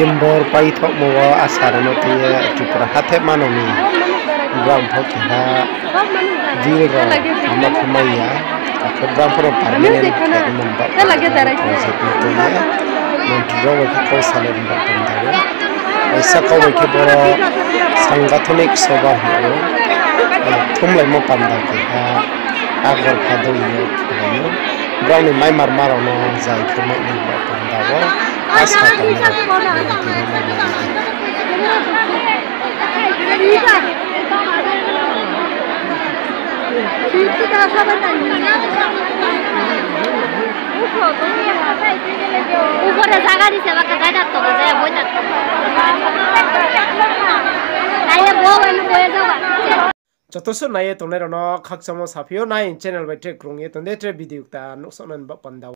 December pai thok mo asar no te tupra hathe manomi gram thok ha deal ro ama khmaya ke gram pro permanent ke number project no te non tro ke ko sale number pandare aisa ko ke boro sangathonik soba ho thumlai mo panda ke ha agor phado yo khayo gram ni mai mar maro no jai ke mo number pandawo asa Jotoso naye tonero no khakchamo sapio nai channel by trek krong ye tonde tre video ta no sonan ba panda